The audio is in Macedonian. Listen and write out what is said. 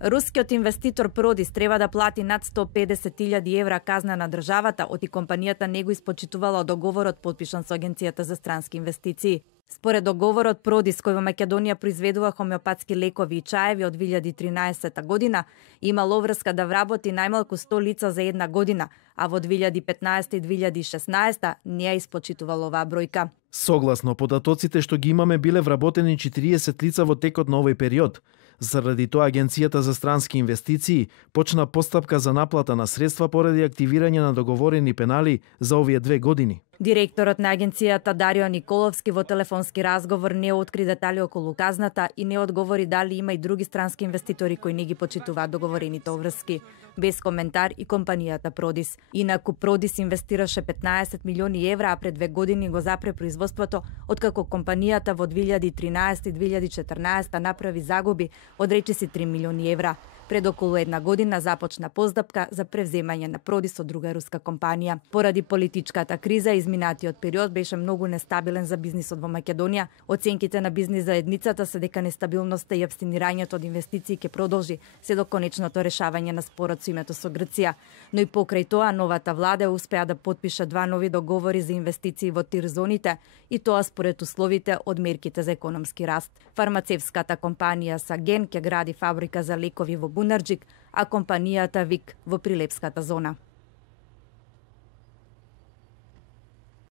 Рускиот инвеститор Продис треба да плати над 150.000 евра казна на државата, оти компанијата не го испочитувала договорот подпишан со Агенцијата за странски инвестиции. Според договорот, Продис, кој во Македонија произведува хомеопатски лекови и чаеви од 2013 година, имало врска да вработи најмалку 100 лица за една година, а во 2015 и 2016 не ја испочитувало оваа бројка. Согласно податоците што ги имаме, биле вработени 40 лица во текот на овој период. Заради тоа Агенцијата за странски инвестиции почна постапка за наплата на средства поради активирање на договорени пенали за овие 2 години. Директорот на агенцијата Дарио Николовски во телефонски разговор не откри детали околу казната и не одговори дали има и други странски инвеститори кои не ги почитуваат договорените обврски. Без коментар и компанијата Продис. Инаку Продис инвестираше 15 милиони евра, а пред 2 години го запре производството, откако компанијата во 2013 и 2014 направи загуби од речиси 3 милиони евра. Пред околу една година започна постапка за превземање на Продис од друга руска компанија. Поради политичката криза, изминатиот период беше многу нестабилен за бизнисот во Македонија. Оценките на бизнис заедницата се дека нестабилноста и абстинирањето од инвестиции ќе продолжи се до конечното решавање на спорот со името со Грција. Но и покрај тоа, новата влада успеа да потпише 2 нови договори за инвестиции во тир зоните, и тоа според условите од мерките за економски раст. Фармацевската компанија Саген ќе гради фабрика за лекови во Бунарџик, а компанијата ВИК во Прилепската зона.